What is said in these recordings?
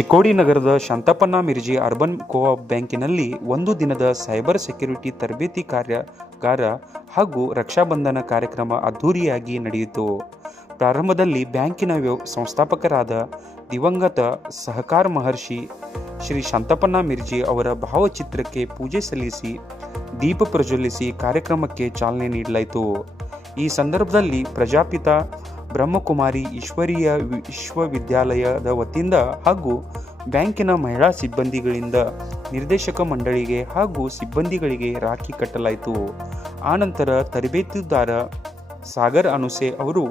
ಚಿಕ್ಕೋಡಿ ನಗರದ ಶಾಂತಪ್ಪನ Mirji urban co-op ಬ್ಯಾಂಕಿನಲ್ಲಿ ಒಂದು ದಿನದ ಸೈಬರ್ ಸೆಕ್ಯುರಿಟಿ ತರಬೇತಿ ಕಾರ್ಯಾಗಾರ ಹಾಗೂ ರಕ್ಷಾಬಂಧನ ಕಾರ್ಯಕ್ರಮ ಅದ್ಧೂರಿಯಾಗಿ ನಡೆಯಿತು. ಪ್ರಾರಂಭದಲ್ಲಿ ಬ್ಯಾಂಕಿನ ಸಂಸ್ಥಾಪಕರಾದ ದಿವಂಗತ ಸಹಕಾರ ಮಹರ್ಷಿ ಶ್ರೀ ಶಾಂತಪ್ಪನ ಮಿರ್ಜಿ ಅವರ ಭಾವಚಿತ್ರಕ್ಕೆ ಪೂಜೆ ಸಲ್ಲಿಸಿ, ದೀಪ ಪ್ರಜ್ವಲಿಸಿ ಕಾರ್ಯಕ್ರಮಕ್ಕೆ ಚಾಲನೆ ನೀಡಲಾಯಿತು. ಈ ಸಂದರ್ಭದಲ್ಲಿ ಪ್ರಜಾಪಿತ ಬ್ರಹ್ಮಕುಮಾರಿ ಈಶ್ವರೀಯ ವಿಶ್ವವಿದ್ಯಾಲಯದ ವತಿಯಿಂದ ಹಾಗೂ ಬ್ಯಾಂಕಿನ ಮಹಿಳಾ ಸಿಬ್ಬಂದಿಗಳಿಂದ ನಿರ್ದೇಶಕ ಮಂಡಳಿಗೆ ಹಾಗೂ ಸಿಬ್ಬಂದಿಗಳಿಗೆ ರಾಖಿ ಕಟ್ಟಲಾಯಿತು. ಆನಂತರ ತರಬೇತುದಾರ ಸಾಗರ್ ಅನುಸೆ ಅವರು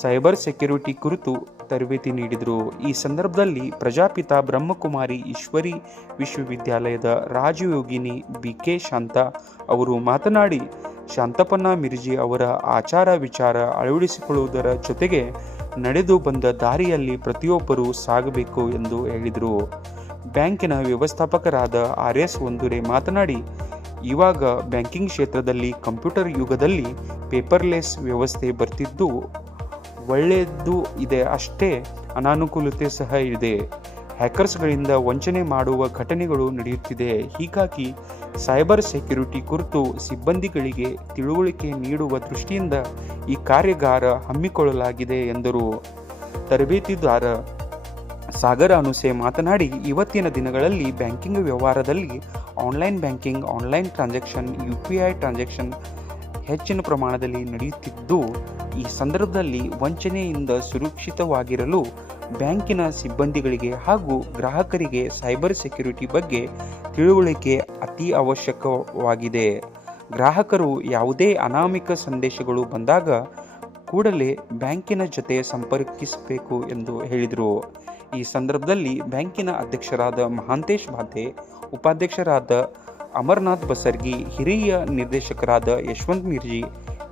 ಸೈಬರ್ ಸೆಕ್ಯುರಿಟಿ ಕುರಿತು ತರಬೇತಿ ನೀಡಿದರು. ಈ ಸಂದರ್ಭದಲ್ಲಿ ಪ್ರಜಾಪಿತ ಬ್ರಹ್ಮಕುಮಾರಿ ಈಶ್ವರಿ ವಿಶ್ವವಿದ್ಯಾಲಯದ ರಾಜಯೋಗಿನಿ ಬಿ ಕೆ ಶಾಂತ ಅವರು ಮಾತನಾಡಿ ಶಾಂತಪನ್ನ ಮಿರ್ಜಿ ಅವರ ಆಚಾರ ವಿಚಾರ ಅಳವಡಿಸಿಕೊಳ್ಳುವುದರ ಜೊತೆಗೆ ನಡೆದು ಬಂದ ದಾರಿಯಲ್ಲಿ ಪ್ರತಿಯೊಬ್ಬರೂ ಸಾಗಬೇಕು ಎಂದು ಹೇಳಿದರು. ಬ್ಯಾಂಕಿನ ವ್ಯವಸ್ಥಾಪಕರಾದ ಆರ್ ಎಸ್ ಒಂದೂರೆ ಮಾತನಾಡಿ, ಇವಾಗ ಬ್ಯಾಂಕಿಂಗ್ ಕ್ಷೇತ್ರದಲ್ಲಿ ಕಂಪ್ಯೂಟರ್ ಯುಗದಲ್ಲಿ ಪೇಪರ್ಲೆಸ್ ವ್ಯವಸ್ಥೆ ಬರ್ತಿದ್ದು ಒಳ್ಳೆಯದು ಇದೆ ಅಷ್ಟೇ, ಅನಾನುಕೂಲತೆ ಸಹ ಇದೆ. ಹ್ಯಾಕರ್ಸ್ಗಳಿಂದ ವಂಚನೆ ಮಾಡುವ ಘಟನೆಗಳು ನಡೆಯುತ್ತಿದೆ. ಹೀಗಾಗಿ ಸೈಬರ್ ಸೆಕ್ಯುರಿಟಿ ಕುರಿತು ಸಿಬ್ಬಂದಿಗಳಿಗೆ ತಿಳುವಳಿಕೆ ನೀಡುವ ದೃಷ್ಟಿಯಿಂದ ಈ ಕಾರ್ಯಾಗಾರ ಹಮ್ಮಿಕೊಳ್ಳಲಾಗಿದೆ ಎಂದರು. ತರಬೇತಿದಾರ ಸಾಗರ ಅನುಸೆ ಮಾತನಾಡಿ, ಇವತ್ತಿನ ದಿನಗಳಲ್ಲಿ ಬ್ಯಾಂಕಿಂಗ್ ವ್ಯವಹಾರದಲ್ಲಿ online banking, online transaction, U P I transaction ಹೆಚ್ಚಿನ ಪ್ರಮಾಣದಲ್ಲಿ ನಡೆಯುತ್ತಿದ್ದು ಈ ಸಂದರ್ಭದಲ್ಲಿ ವಂಚನೆಯಿಂದ ಸುರಕ್ಷಿತವಾಗಿರಲು ಬ್ಯಾಂಕಿನ ಸಿಬ್ಬಂದಿಗಳಿಗೆ ಹಾಗೂ ಗ್ರಾಹಕರಿಗೆ ಸೈಬರ್ ಸೆಕ್ಯುರಿಟಿ ಬಗ್ಗೆ ತಿಳುವಳಿಕೆ ಅತಿ ಅವಶ್ಯಕವಾಗಿದೆ. ಗ್ರಾಹಕರು ಯಾವುದೇ ಅನಾಮಿಕ ಸಂದೇಶಗಳು ಬಂದಾಗ ಕೂಡಲೇ ಬ್ಯಾಂಕಿನ ಜೊತೆ ಸಂಪರ್ಕಿಸಬೇಕು ಎಂದು ಹೇಳಿದರು. ಈ ಸಂದರ್ಭದಲ್ಲಿ ಬ್ಯಾಂಕಿನ ಅಧ್ಯಕ್ಷರಾದ ಮಹಾಂತೇಶ್ ಬಾತೆ, ಉಪಾಧ್ಯಕ್ಷರಾದ ಅಮರ್ನಾಥ್ ಬಸರ್ಗಿ, ಹಿರಿಯ ನಿರ್ದೇಶಕರಾದ ಯಶವಂತ್ ಮಿರ್ಜಿ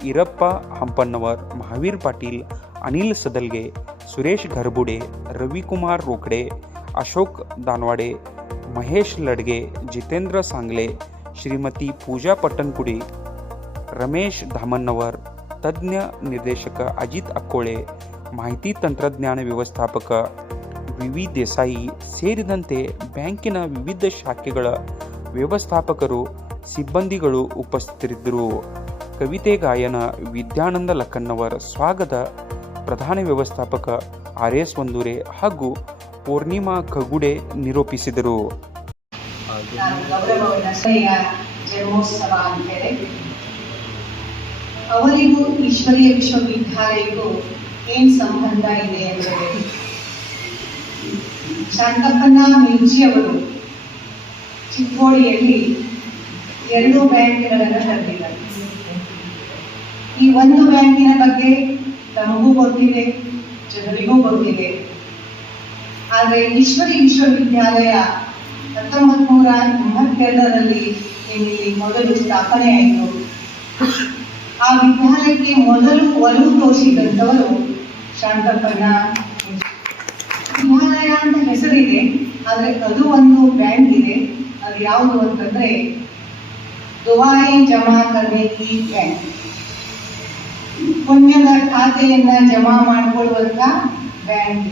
ಈರಪ್ಪ ಹಂಪನ್ನವರ್ ಮಹಾವೀರ್ ಪಾಟೀಲ್, ಅನಿಲ್ ಸದಲ್ಗೆ, ಸುರೇಶ್ ಗರ್ಬುಡೆ, ರವಿಕುಮಾರ್ ರೋಕಡೆ, ಅಶೋಕ್ ದಾನ್ವಾಡೆ, ಮಹೇಶ್ ಲಡ್ಗೆ, ಜಿತೇಂದ್ರ ಸಾಂಗ್ಲೆ, ಶ್ರೀಮತಿ ಪೂಜಾ ಪಟ್ಟನ್ಕುಡಿ, ರಮೇಶ್ ಧಾಮನ್ನವರ್ ತಜ್ಞ ನಿರ್ದೇಶಕ ಅಜಿತ್ ಅಕ್ಕೋಳೆ, ಮಾಹಿತಿ ತಂತ್ರಜ್ಞಾನ ವ್ಯವಸ್ಥಾಪಕ ವಿವಿ ದೇಸಾಯಿ ಸೇರಿದಂತೆ ಬ್ಯಾಂಕಿನ ವಿವಿಧ ಶಾಖೆಗಳ ವ್ಯವಸ್ಥಾಪಕರು, ಸಿಬ್ಬಂದಿಗಳು ಉಪಸ್ಥಿತರಿದ್ದರು. ಕವಿತೆ ಗಾಯನ ವಿದ್ಯಾನಂದ ಲಕ್ಕನ್ನವರ ಸ್ವಾಗತ ಪ್ರಧಾನ ವ್ಯವಸ್ಥಾಪಕ ಆರ್ ಎಸ್ ವಂದೂರೆ ಹಾಗೂ ಪೂರ್ಣಿಮಾ ಕಗುಡೆ ನಿರೂಪಿಸಿದರು. ಅವರಿಗೂ ಈಶ್ವರೀಯ ವಿಶ್ವವಿದ್ಯಾಲಯಕ್ಕೂ ಏನ್ ಸಂಬಂಧ ಇದೆ ಅಂದರೆ ಶಾಂತಪ್ಪನ ಮಿರ್ಜಿಯವರು ಚಿಕ್ಕೋಡಿಯಲ್ಲಿ ಎರಡು ಬ್ಯಾಂಕ್ಗಳನ್ನು ಕರೆದಿದ್ದಾರೆ ಈ ಒಂದು ಬ್ಯಾಂಕಿನ ಬಗ್ಗೆ ತಮಗೂ ಗೊತ್ತಿದೆ, ಜನರಿಗೂ ಗೊತ್ತಿದೆ. ಆದರೆ ಈಶ್ವರಿ ವಿಶ್ವವಿದ್ಯಾಲಯ ಹತ್ತೊಂಬತ್ ನೂರ ಎಂಬತ್ತೆರಡರಲ್ಲಿ ಇಲ್ಲಿ ಮೊದಲು ಸ್ಥಾಪನೆ ಆಯಿತು. ಆ ವಿದ್ಯಾಲಯಕ್ಕೆ ಮೊದಲು ಒಲವು ತೋರಿಸಿದಂಥವರು ಶಾಂತಪ್ಪನ ವಿದ್ಯಾಲಯ ಅಂತ ಹೆಸರಿದೆ, ಆದರೆ ಅದು ಒಂದು ಬ್ಯಾಂಕ್ ಇದೆ. ಅದು ಯಾವುದು ಅಂತಂದ್ರೆ ದುಬಾಯಿ ಜಮಾ ಕರ್ನೇಕಿ ಬ್ಯಾಂಕ್. ಪುಣ್ಯದ ಖಾತೆಯನ್ನ ಜಮಾ ಮಾಡಿಕೊಳ್ಳುವಂತ ಬ್ಯಾಂಕ್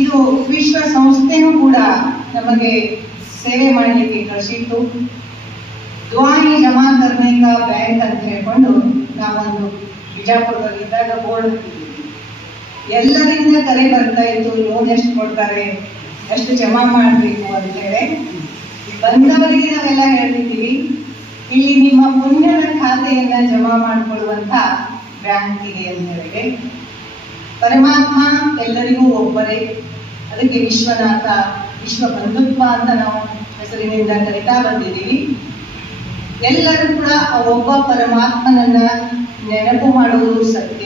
ಇದು ವಿಶ್ವ ಸಂಸ್ಥೆನೂ ಕೂಡ ನಮಗೆ ಸೇವೆ ಮಾಡಲಿಕ್ಕೆ ಕಳಿಸಿತ್ತು. ದುವಾನಿ ಜಮಾ ಕರ್ನೇಕ ಬ್ಯಾಂಕ್ ಅಂತ ಹೇಳ್ಕೊಂಡು ನಾವೊಂದು ಬಿಜಾಪುರದಲ್ಲಿದ್ದಾಗ ಬೋರ್ಡ್ ಎಲ್ಲರಿಂದ ಕರೆ ಬರ್ತಾ ಇತ್ತು, ಲೋನ್ ಎಷ್ಟು ಕೊಡ್ತಾರೆ, ಎಷ್ಟು ಜಮಾ ಮಾಡಬೇಕು ಅಂತ ಹೇಳಿ. ಬಂದವರಿಗೆ ನಾವೆಲ್ಲ ಹೇಳ್ತಿದ್ದೀವಿ ಇಲ್ಲಿ ನಿಮ್ಮ ಪುಣ್ಯದ ಖಾತೆಯನ್ನ ಜಮಾ ಮಾಡಿಕೊಳ್ಳುವಂತ ಬ್ಯಾಂಕ್ ಇದೆ ಅಂತ ಹೇಳಿದೆ. ಪರಮಾತ್ಮ ಎಲ್ಲರಿಗೂ ಒಬ್ಬರೇ. ಅದಕ್ಕೆ ವಿಶ್ವನಾಥ, ವಿಶ್ವ ಬಂಧುತ್ವ ಅಂತ ನಾವು ಹೆಸರಿನಿಂದ ಕರಿತಾ ಬಂದಿದ್ದೀವಿ. ಎಲ್ಲರೂ ಕೂಡ ಆ ಒಬ್ಬ ಪರಮಾತ್ಮನನ್ನ ನೆನಪು ಮಾಡುವುದು ಸತ್ಯ.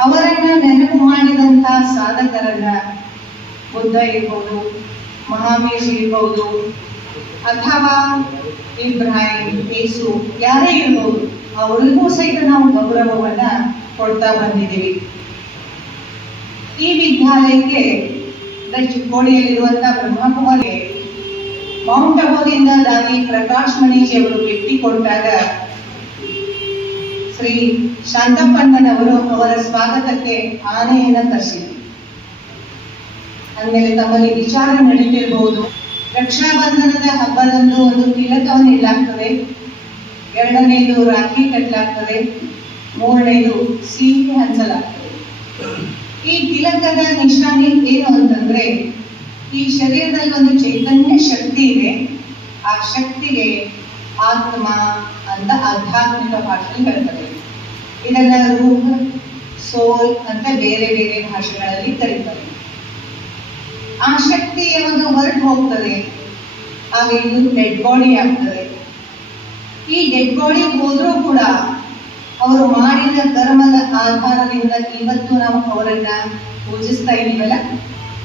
ಅವರನ್ನ ನೆನಪು ಮಾಡಿದಂತ ಸಾಧಕರನ್ನ ಬುದ್ಧ ಇರ್ಬೋದು ಮಹಾವೀರ್ ಇರ್ಬೋದು ಅಥವಾ ಇಬ್ರಾಹಿಂ ಯೇಸು ಯಾರೇ ಇರ್ಬೋದು, ಅವರಿಗೂ ಸಹಿತ ನಾವು ಗೌರವವನ್ನ ಕೊಡ್ತಾ ಬಂದಿದ್ದೀವಿ. ಈ ವಿದ್ಯಾಲಯಕ್ಕೆ ಅಂದ್ರೆ ಚಿಕ್ಕೋಡಿಯಲ್ಲಿರುವಂತಹ ಬ್ರಹ್ಮಕುಮಾರಿ ಮೌಂಟ್ ಅಬೋದಿಂದ ದಾನಿ ಪ್ರಕಾಶ್ ಮಣೀಜಿ ಅವರು ಭೇಟಿ ಕೊಟ್ಟಾಗ ಶ್ರೀ ಶಾಂತಪ್ಪಣ್ಣನವರು ಅವರ ಸ್ವಾಗತಕ್ಕೆ ಆನೆಯನ್ನ ತರಿಸಿದರು. ಅಂದಮೇಲೆ ತಮ್ಮಲ್ಲಿ ವಿಚಾರ ನಡೀತಿರ್ಬೋದು. ರಕ್ಷಾಬಂಧನದ ಹಬ್ಬದಂದು ಒಂದು ತಿಲಕವನ್ನು ಇಡಲಾಗ್ತದೆ. ಎರಡನೇದು ರಾಖಿ ಕಟ್ಟಲಾಗ್ತದೆ. ಮೂರನೇದು ಸಿಹಿ ಹಂಚಲಾಗ್ತದೆ. ಈ ತಿಲಕದ ನಿಶಾನೆ ಏನು ಅಂತಂದ್ರೆ, ಈ ಶರೀರದಲ್ಲಿ ಒಂದು ಚೈತನ್ಯ ಶಕ್ತಿ ಇದೆ. ಆ ಶಕ್ತಿಗೆ ಆತ್ಮ ಅಂತ ಆಧ್ಯಾತ್ಮಿಕ ಭಾಷೆಯಲ್ಲಿ ಹೇಳ್ತಾರೆ. ಇದನ್ನ ರೂಹ ಸೋಲ್ ಅಂತ ಬೇರೆ ಬೇರೆ ಭಾಷೆಗಳಲ್ಲಿ ಕರೀತಾರೆ. ಆ ಶಕ್ತಿ ಯಾವುದು ಹೊರಟು ಹೋಗ್ತದೆ, ಆಗ ಇದು ಡೆಡ್ ಬಾಡಿ ಆಗ್ತದೆ. ಈ ಡೆಡ್ ಬಾಡಿ ಹೋದ್ರೂ ಕೂಡ ಅವರು ಮಾಡಿದ ಧರ್ಮದ ಆಧಾರದಿಂದ ಇವತ್ತು ನಾವು ಅವರನ್ನ ಪೂಜಿಸ್ತಾ ಇದೀವಲ್ಲ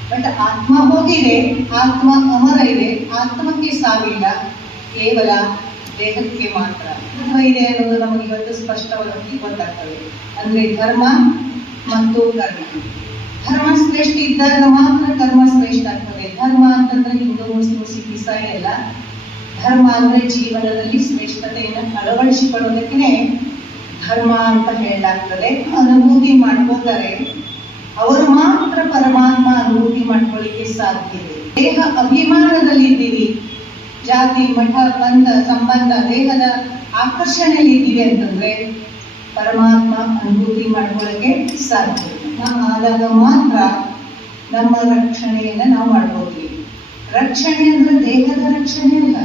ಬಟ್ ಆತ್ಮ ಹೋಗಿದೆ, ಆತ್ಮ ಅಮರ ಇದೆ, ಆತ್ಮಕ್ಕೆ ಸಾವಿಲ್ಲ, ಕೇವಲ ದೇಹಕ್ಕೆ ಮಾತ್ರ. ಧರ್ಮ ಇದೆ ಅನ್ನೋದು ನಮಗೆ ಇವತ್ತು ಸ್ಪಷ್ಟವಾಗಿ ಗೊತ್ತಾಗ್ತದೆ. ಅಂದ್ರೆ ಧರ್ಮ ಮತ್ತು ಕರ್ಮ. ಧರ್ಮ ಶ್ರೇಷ್ಠ ಇದ್ದಾಗ ಮಾತ್ರ ಕರ್ಮ ಶ್ರೇಷ್ಠ ಆಗ್ತದೆ. ಧರ್ಮ ಅಂತಂದ್ರೆ ಹಿಂದೂ ಮುಸ್ಲಿಂ ಸಿಖ್ ಇಸಾಯಿ ಅಲ್ಲ ಧರ್ಮ ಅಂದ್ರೆ ಜೀವನದಲ್ಲಿ ಶ್ರೇಷ್ಠತೆಯನ್ನು ಅಳವಡಿಸಿಕೊಳ್ಳೋದಕ್ಕೆ ಧರ್ಮ ಅಂತ ಹೇಳಲಾಗ್ತದೆ. ಅನುಭೂತಿ ಮಾಡ್ಕೋತಾರೆ ಅವರು ಮಾತ್ರ ಪರಮಾತ್ಮ ಅನುಭೂತಿ ಮಾಡ್ಕೊಳ್ಳಿಕ್ಕೆ ಸಾಧ್ಯ ಇದೆ. ದೇಹ ಅಭಿಮಾನದಲ್ಲಿ ಇದ್ದೀವಿ ಜಾತಿ, ಮಠ, ಬಂಧ, ಸಂಬಂಧ, ದೇಹದ ಆಕರ್ಷಣೆಯಲ್ಲಿ ಇದ್ದೀವಿ ಅಂತಂದ್ರೆ ಪರಮಾತ್ಮ ಅನುಭೂತಿ ಮಾಡ್ಕೊಳ್ಳಕ್ಕೆ ಸಾಧ್ಯ. ನಾವು ಆದಾಗ ಮಾತ್ರ ನಮ್ಮ ರಕ್ಷಣೆಯನ್ನ ನಾವು ಮಾಡ್ಕೋತೀವಿ ರಕ್ಷಣೆ ಅಂದ್ರೆ ದೇಹದ ರಕ್ಷಣೆ ಅಲ್ಲ.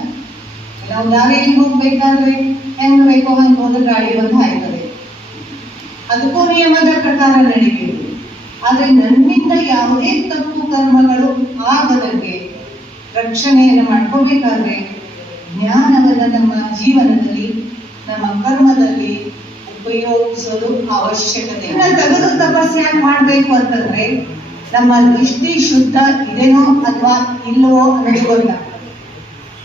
ನಾವು ದಾರಿಯಲ್ಲಿ ಹೋಗ್ಬೇಕಾದ್ರೆ ಹೆಂಗ್ ಬೇಕೋ ಹಂಗ್ ಹೋದ್ರೆ ಗಾಡಿ ಬಂದು ಹಾಯ್ತದೆ. ಅದಕ್ಕೂ ನಿಯಮದ ಪ್ರಕಾರ ನಡಿಬೇಕು. ಆದ್ರೆ ನನ್ನಿಂದ ಯಾವುದೇ ತಪ್ಪು ಕರ್ಮಗಳು ಆಗದಂಗೆ ರಕ್ಷಣೆಯನ್ನು ಮಾಡ್ಕೋಬೇಕಾದ್ರೆ ಜ್ಞಾನವನ್ನ ನಮ್ಮ ಜೀವನದಲ್ಲಿ, ನಮ್ಮ ಕರ್ಮದಲ್ಲಿ ಉಪಯೋಗಿಸೋದು ಅವಶ್ಯಕತೆ ತೆಗೆದು ತಪಸ್ಸು ಯಾಕೆ ಮಾಡ್ಬೇಕು ಅಂತಂದ್ರೆ ನಮ್ಮ ದೃಷ್ಟಿ ಶುದ್ಧ ಇದೆನೋ ಅಥವಾ ಇಲ್ಲವೋ ಅನ್ನೋದು ಗೊತ್ತ.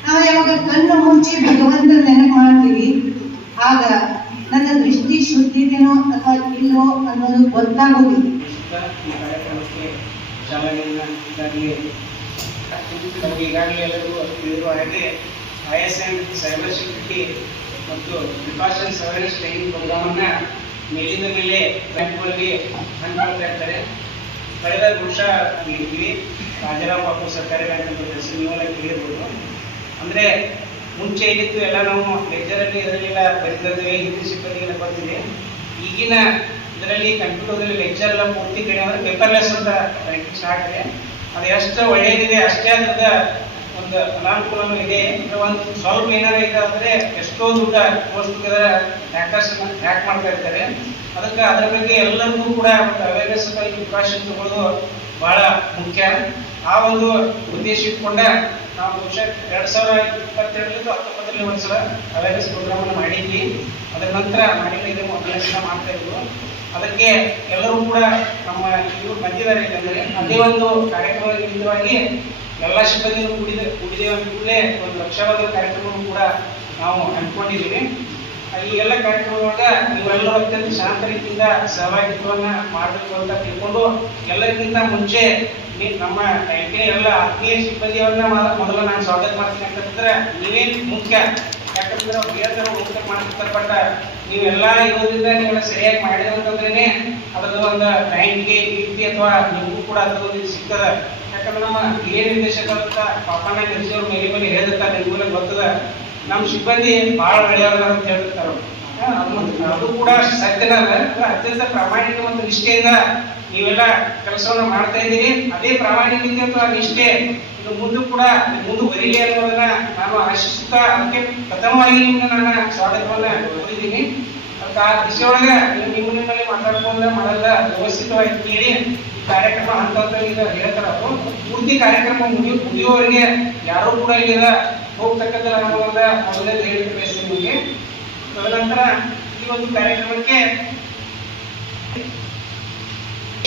ನಾವು ಯಾವಾಗ ಕಣ್ಣು ಮುಚ್ಚಿ ಭಗವಂತ ನೆನಪು ಮಾಡ್ತೀವಿ ಆಗ ನನ್ನ ದೃಷ್ಟಿ ಶುದ್ಧಿದೆನೋ ಅಥವಾ ಇಲ್ಲವೋ ಅನ್ನೋದು ಗೊತ್ತಾಗೋದಿಲ್ಲ. ಈಗಾಗಲೇ ಎಲ್ಲರಿಗೂ ತಿಳಿದಿರುವ ಹಾಗೆ I S N cyber security ಮತ್ತು ಪ್ರಿಕಾಷನ್ಸ್ ಅವೇರ್ನೆಸ್ ಟ್ರೈನಿಂಗ್ ಪ್ರೋಗ್ರಾಮನ್ನು ಮೇಲಿಂದ ಮೇಲೆ ಬ್ಯಾಂಕ್ಗಳಲ್ಲಿ ಹಂಚ್ಕೊಳ್ತಾ ಇರ್ತಾರೆ. ಕಳೆದ ವರ್ಷ ನೀಡಿದ್ವಿ, ರಾಜಾರಾಮ್ ಪಾಪು ಸರ್ಕಾರಿ ಬ್ಯಾಂಕ್ ಅಂತ ಹೆಸರು ನೀವೆಲ್ಲ ಕೇಳಿರ್ಬೋದು. ಅಂದರೆ ಮುಂಚೆ ಏನಿತ್ತು, ಎಲ್ಲ ನಾವು ಲೆಕ್ಚರಲ್ಲಿ ಇದರಲ್ಲೆಲ್ಲ ಬರೀತಿದ್ದೇವೆ ಹಿಂದಿ ಸಿಬ್ಬಂದಿಗೆಲ್ಲ ಬರ್ತೀವಿ ಈಗಿನ ಇದರಲ್ಲಿ ಕಂಪ್ಯೂಟರ್ದಲ್ಲಿ ಲೆಕ್ಚರ್ ಎಲ್ಲ ಪೂರ್ತಿ ಕಡೆ ಅಂದರೆ ಪೇಪರ್ಲೆಸ್ ಅಂತ ಸ್ಟಾರ್ಟ್ ಇದೆ. ಅದು ಎಷ್ಟು ಒಳ್ಳೆಯದಿದೆ ಅಷ್ಟೇ ಅದ್ರದ ಒಂದು ಅನಾನುಕೂಲನೂ ಇದೆ. ಒಂದು ಸ್ವಲ್ಪ ಏನಾರ ಇದೆ ಅಂದ್ರೆ ಎಷ್ಟೋ ದುಡ್ಡ ಪೋಸ್ಟ್ ಹ್ಯಾಕರ್ಸ್ ಹ್ಯಾಕ್ ಮಾಡ್ತಾ ಇರ್ತಾರೆ. ಅದಕ್ಕೆ ಅದರ ಬಗ್ಗೆ ಎಲ್ಲರಿಗೂ ಕೂಡ ಒಂದು ಅವೇರ್ನೆಸ್ ಪ್ರಿಕಾಷನ್ ತಗೊಳ್ಳೋದು ಬಹಳ ಮುಖ್ಯ. ಆ ಒಂದು ಉದ್ದೇಶ ಇಟ್ಕೊಂಡ ನಾವು ಬಹುಶಃ ಎರಡ್ ಸಾವಿರ ಇಪ್ಪತ್ತೆರಡರಿಂದ ಹತ್ತೊಂಬತ್ತರಲ್ಲಿ ಒಂದ್ಸಲ ಅವೇರ್ನೆಸ್ ಪ್ರೋಗ್ರಾಮ್ ಅನ್ನು ಮಾಡಿದ್ವಿ. ಅದರ ನಂತರ ಮಾಡಿಲ್ಲ ಇದೆ ಮೊದಲನೇ ಮಾಡ್ತಾ ಇದ್ವು. ಅದಕ್ಕೆ ಎಲ್ಲರೂ ಕೂಡ ನಮ್ಮ ಇವರು ಬಂದಿದ್ದಾರೆ. ಯಾಕಂದ್ರೆ ಅದೇ ಒಂದು ಕಾರ್ಯಕ್ರಮದ ಎಲ್ಲ ಸಿಬ್ಬಂದಿಗಳು ಕೂಡಿದ ಕೂಡಿದೆ ಕೂಡಲೇ ಒಂದು ಲಕ್ಷವಾದ ಕಾರ್ಯಕ್ರಮವನ್ನು ಕೂಡ ನಾವು ಹಮ್ಮಿಕೊಂಡಿದ್ದೀವಿ. ಈ ಎಲ್ಲ ಕಾರ್ಯಕ್ರಮದೊಳಗ ನೀವೆಲ್ಲರೂ ಅತ್ಯಂತ ಶಾಂತ ರೀತಿಯಿಂದ ಸಹಭಾಗಿತ್ವವನ್ನು ಮಾಡಬೇಕು ಅಂತ ತಿಳ್ಕೊಂಡು ಎಲ್ಲರಿಗಿಂತ ಮುಂಚೆ ನಮ್ಮ ಬ್ಯಾಂಕಿನ ಎಲ್ಲ ಆತ್ಮೀಯ ಸಿಬ್ಬಂದಿಯವನ್ನ ಮೊದ- ಮೊದಲು ನಾನು ಸ್ವಾಗತ ಮಾಡ್ತೀನಿ ಅಂತಂದ್ರೆ ನೀವೇ ಮುಖ್ಯ. ಯಾಕಂದ್ರೆ ಬೇರೆ ಮುಖ್ಯ ಮಾಡಿರ್ತಕ್ಕಂಥ ನೀವೆಲ್ಲ ಇರೋದ್ರಿಂದ ನೀವೆಲ್ಲ ಸರಿಯಾಗಿ ಮಾಡಿದ್ರೆ ಅಂತಂದ್ರೇನೆ ಅದರದ ಒಂದು ಬ್ಯಾಂಕ್ಗೆ ರೀತಿ ಅಥವಾ ನಿಮಗೂ ಕೂಡ ಅದರ ಒಂದು ಸಿಗ್ತದ. ಯಾಕಂದ್ರೆ ನಮ್ಮ ಹಿರಿಯ ನಿರ್ದೇಶಕರಂತ ಪಾಪಣ್ಣ ನಿರ್ಜಿಯವ್ರ ಮೇಲೆ ಮೇಲೆ ಹೇಳಿರ್ತಾರೆ ನಿಮ್ಗೆಲ್ಲ ಗೊತ್ತದ. ನಮ್ಮ ಸಿಬ್ಬಂದಿ ಬಹಳ ಒಳ್ಳೆಯವ್ರ ಅಂತ ಹೇಳಿರ್ತಾರೆ ಅದು ಕೂಡ ಸತ್ಯನ ಅತ್ಯಂತ ಪ್ರಾಮಾಣಿಕ ಮತ್ತು ನಿಷ್ಠೆಯಿಂದ ನೀವೆಲ್ಲ ಕೆಲಸವನ್ನ ಮಾಡ್ತಾ ಇದ್ದೀರಿ. ಅದೇ ಪ್ರಾಮಾಣಿಕತೆ ಅಥವಾ ನಿಷ್ಠೆ ಇದು ಮುಂದೆ ಕೂಡ ಮುಂದುವರಿಲಿ ಅನ್ನೋದನ್ನ ನಾನು ಆಶಿಸುತ್ತಾ, ಅದಕ್ಕೆ ಪ್ರಥಮವಾಗಿ ನಾನು ಸ್ವಾಗತವನ್ನ ಕೋರಿದ್ದೀನಿ. ಅದಕ್ಕೆ ಆ ನೀವು ನಿಮ್ಮ ನಿಮ್ಮಲ್ಲಿ ಮಾತಾಡ್ಕೊಂಡ ಮಾಡಲ್ಲ, ವ್ಯವಸ್ಥಿತವಾಗಿ ಕೇಳಿ ಕಾರ್ಯಕ್ರಮ ಹಂತ ಹಂತವಾಗಿ ಈಗ ಹೇಳ್ತಾರ. ಅವರು ಪೂರ್ತಿ ಕಾರ್ಯಕ್ರಮ ಮುಗಿಯೋ ಮುಗಿಯುವವರೆಗೆ ಯಾರೂ ಕೂಡ ಇಲ್ಲಿದ ಹೋಗ್ತಕ್ಕಂಥ ಅನ್ನೋದನ್ನ ಮೊದಲೇ ಹೇಳಿ ಬಯಸ್ತೀನಿ ನಿಮಗೆ. ತದನಂತರ ಈ ಒಂದು ಕಾರ್ಯಕ್ರಮಕ್ಕೆ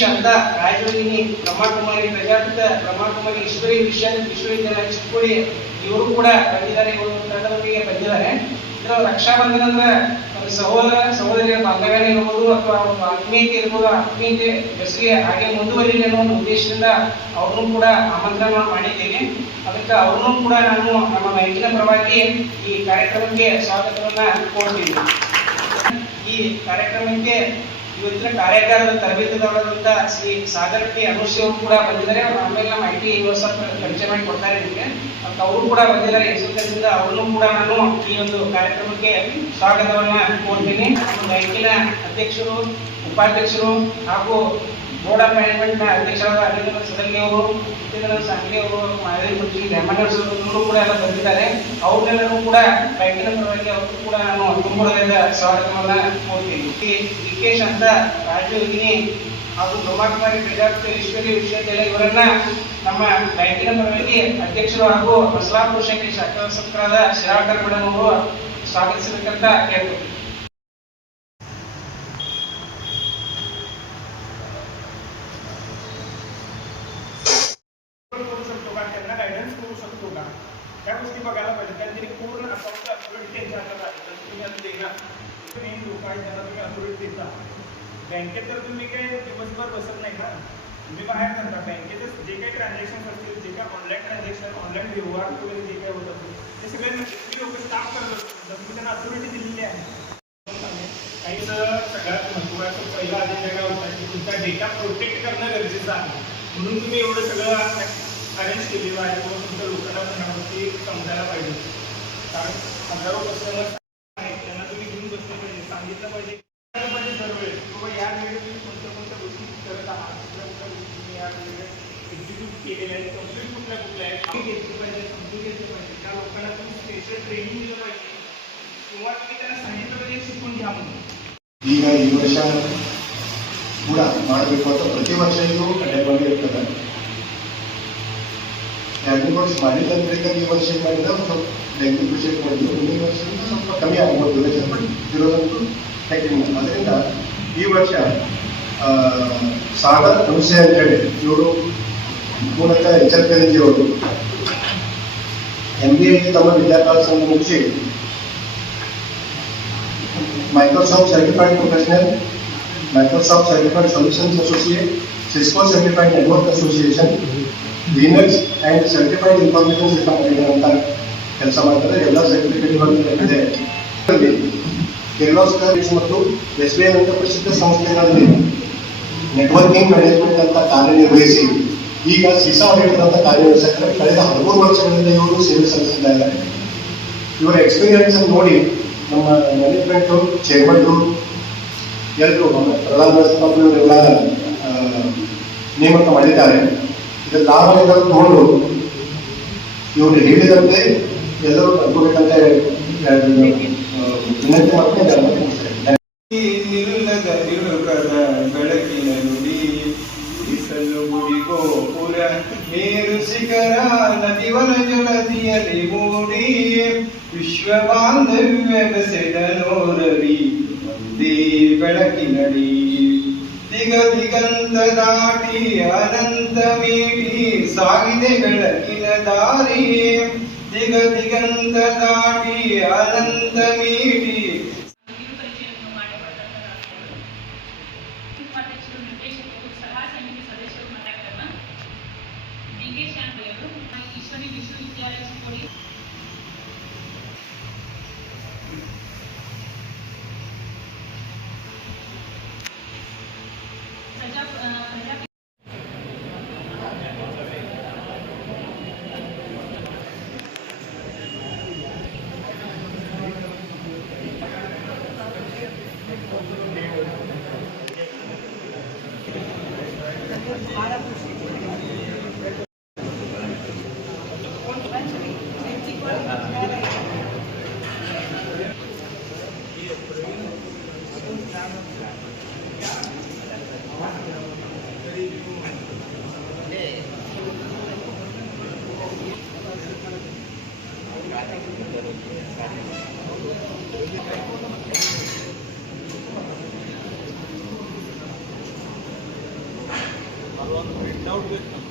ಅಂತ ರಾಜಯೋಗಿನಿ ಬ್ರಹ್ಮಕುಮಾರಿ, ಪ್ರಜಾಪಿತ ಬ್ರಹ್ಮಕುಮಾರಿ ಈಶ್ವರಿ ವಿಶ್ವ ವಿಶ್ವವಿದ್ಯಾಲಯ ಚಿಕ್ಕೋಡಿ, ಇವರು ಕೂಡ ಬಂದಿದ್ದಾರೆ. ಇವರು ತಂಡದೊಂದಿಗೆ ಬಂದಿದ್ದಾರೆ. ಇದರ ರಕ್ಷಾಬಂಧನ ಒಂದು ಸಹೋದರ, ಸಹೋದರಿಯ ಬಾಂಧವ್ಯ ಇರ್ಬೋದು ಅಥವಾ ಒಂದು ಆತ್ಮೀಯತೆ ಇರ್ಬೋದು, ಆತ್ಮೀಯತೆ ಬೆಸಗೆ ಹಾಗೆ ಮುಂದುವರಿಲಿ ಅನ್ನೋ ಒಂದು ಉದ್ದೇಶದಿಂದ ಅವ್ರನ್ನೂ ಕೂಡ ಆಮಂತ್ರಣ ಮಾಡಿದ್ದೇನೆ. ಅದಕ್ಕೆ ಅವ್ರನ್ನೂ ಕೂಡ ನಾನು ನಮ್ಮ ಮೈಕಿನ ಪರವಾಗಿ ಈ ಕಾರ್ಯಕ್ರಮಕ್ಕೆ ಸ್ವಾಗತವನ್ನು ಕೊಡ್ತೀನಿ ಈ ಕಾರ್ಯಕ್ರಮಕ್ಕೆ ಇವತ್ತಿನ ಕಾರ್ಯಾಗಾರದ ತರಬೇತಿದಾರರಂತ ಶ್ರೀ ಸಾಗರ್ ಟಿ ಕೂಡ ಬಂದಿದ್ದಾರೆ. ಅವ್ರು ಆಮೇಲೆ ನಮ್ಮ ಐ ಟಿ ಸ್ವಲ್ಪ ಪರಿಚಯ ಮಾಡಿ ಕೊಡ್ತಾರೆ ನಿಮಗೆ ಮತ್ತು ಅವರು ಕೂಡ ಬಂದಿದ್ದಾರೆ. ಯಶವಂತದಿಂದ ಅವ್ರನ್ನೂ ಕೂಡ ನಾನು ಈ ಒಂದು ಕಾರ್ಯಕ್ರಮಕ್ಕೆ ಸ್ವಾಗತವನ್ನು ಕೋರ್ತೀನಿ. ಬ್ಯಾಂಕಿನ ಅಧ್ಯಕ್ಷರು, ಉಪಾಧ್ಯಕ್ಷರು ಹಾಗೂ ಬೋರ್ಡ್ ಆಫ್ ಮ್ಯಾನೇಜ್ಮೆಂಟ್ನ ಅಧ್ಯಕ್ಷರಾದ ಅರವಿಂದ ಸದಲ್ಗೆ ಅವರು ಜಿತೇಂದ್ರ ಸಾಂಗ್ಲಿ ಅವರು ಮಾಧವಿ ಮಂತ್ರಿ ಲೆಮನರ್ಸ್ ಅವರು ಕೂಡ ಎಲ್ಲ ಬಂದಿದ್ದಾರೆ. ಅವ್ರನ್ನೆಲ್ಲರೂ ಕೂಡ ಬ್ಯಾಂಕಿನ ಪರವಾಗಿ ಅವರು ಕೂಡ ನಾನು ತುಂಬ ಹೃದಯದ ಸ್ವಾಗತವನ್ನ ಕೋರ್ತೀನಿ ಡಿ ಕೆ ಶಾಂತ ರಾಜಯೋಗಿನಿ ಹಾಗೂ ಬ್ರಹ್ಮಕುಮಾರಿ ಪ್ರಜಾಪತಿ ವಿಶ್ವವಿದ್ಯಾಲಯ ಇವರನ್ನ ನಮ್ಮ ಬ್ಯಾಂಕಿನ ಪರವಾಗಿ ಅಧ್ಯಕ್ಷರು ಹಾಗೂ ಬಸವಾಪುರ ಶೇಖರಿ ಶಾಸಕರಾದ ಶಿರಾಕರ್ ಮೇಡಮ್ ಅವರು ಸ್ವಾಗತಿಸಬೇಕಂತ ಕೇಳ್ಕೊತೀನಿ बँकेत तर तुम्ही काही दिवसभर बसत नाही ना तुम्ही बाहेर करता. बँकेचं जे काही ट्रान्झॅक्शन असतील जे काही ऑनलाईन ट्रान्झॅक्शन ऑनलाईन व्यवहार वगैरे जे काही होत असतील ते सगळे नक्की लोक स्टाफ करत असतात तुम्ही त्यांना अथॉरिटी दिलेली आहे. काही सगळ्यात महत्त्वाचं पहिला आधी काय होता की तुमचा डेटा प्रोटेक्ट करणं गरजेचं आहे. म्हणून तुम्ही एवढं सगळं अरेंज केलेलं आहे. किंवा तुमच्या लोकांना त्याच्यावरती समजायला पाहिजे. कारण हजारो कस्टमर आहेत कम्प्लीट कुठल्या कुठल्या आहेत तुम्ही घेतली पाहिजे समजून घेतली पाहिजे त्या लोकांना तुम्ही स्पेशल ट्रेनिंग दिलं पाहिजे किंवा तुम्ही त्यांना सांगितलं पाहिजे शिकून घ्या म्हणून ಈಗ ಈ ವರ್ಷ ಕೂಡ ಮಾಡಬೇಕು ಅಂತ ಪ್ರತಿ ವರ್ಷ ಇದು ನಡೆಯುವಾಗ ಇರ್ತದೆ ಎರಡು ವರ್ಷ ಮಾಡಿದ್ರಿಂದ ಈ ವರ್ಷ ಏನ್ ಮಾಡಿದ್ರೆ ಒಂದು ಸ್ವಲ್ಪ ಡೆಂಗ್ಯೂ ಪೇಷಂಟ್ ಮಾಡಿದ್ರು ಮುಂದಿನ ವರ್ಷದಿಂದ ಸ್ವಲ್ಪ ಕಮ್ಮಿ ಆಗ್ಬೋದು ಬಟ್ ಇರೋದಂತೂ ಟೆಕ್ನಿಕ್ ಅದರಿಂದ ಈ ವರ್ಷ ಆ, ಸಾಗರ್ ಸಂಸ್ಥೆ ಅಂತ ಹೇಳಿ ಇವರು ಮೂಲತಃ ಎಚ್ ಎಲ್ ಕಾಲೇಜಿ ಅವರು ಎಂ ಬಿ ಎ ತಮ್ಮ ವಿದ್ಯಾಭ್ಯಾಸವನ್ನು ಮುಗಿಸಿ Microsoft Certified Professional, Microsoft Certified Solutions Associate, Cisco Certified Network Association, Linux and Certified Information System Operator ಅಂತ ಕೆಲಸ ಮಾಡ್ತಾರೆ ಎಲ್ಲ ಸರ್ಟಿಫಿಕೇಟ್ ಇದೆ ಇದರಲ್ಲಿ ಕಿರ್ಲೋಸ್ಕರ್ ಮತ್ತು ಎಸ್ ಬಿ ಐ ಅಂತ ಪ್ರಸಿದ್ಧ ಸಂಸ್ಥೆಗಳಲ್ಲಿ ನೆಟ್ವರ್ಕಿಂಗ್ ಮ್ಯಾನೇಜ್ಮೆಂಟ್ ಅಂತ ಕಾರ್ಯನಿರ್ವಹಿಸಿ ಈಗ ಸಿಸಾ ಹೇಳಿದಂತ ಕಾರ್ಯ ಕಾರ್ಯನಿರ್ವಹಿಸಿದ್ದಾರೆ ಕಳೆದ ಹದಿಮೂರು ವರ್ಷಗಳಿಂದ ಇವರು ಸೇವೆ ಸಲ್ಲಿಸಿದ್ದಾರೆ. ಇವರ ಎಕ್ಸ್ಪೀರಿಯನ್ಸ್ ನೋಡಿ ನಮ್ಮ ಮ್ಯಾನೇಜ್ಮೆಂಟ್ ಚೇರ್ಮನ್ ಎಲ್ಲರೂ ಪ್ರಧಾನ ವ್ಯವಸ್ಥಾಪಕರೆಲ್ಲ ನೇಮಕ ಮಾಡಿದ್ದಾರೆ. ಇದರ ಲಾಭದಿಂದ ನೋಡು. ಇವರು ಹೇಳಿದಂತೆ ಎಲ್ಲರೂ ನಡ್ಕೋಬೇಕಂತ ಆ, ವಿನಂತಿ ಮಾಡ್ಕೊಂಡು ವಿಶ್ವ ಬಾಂಧವ್ಯ ಬೆಸೆದ ನೋರವಿ ಒಂದೇ ಬೆಳಕಿನಡಿ ದಿಗ ದಿಗಂತ ದಾಟಿ ಅನಂತ ಮೀಟಿ ಸಾಗಿದೆ ಬೆಳಕಿನ ದಾರಿ ದಿಗ ದಿಗಂತ ದಾಟಿ ಅನಂತ ಮೀಟಿ Northwest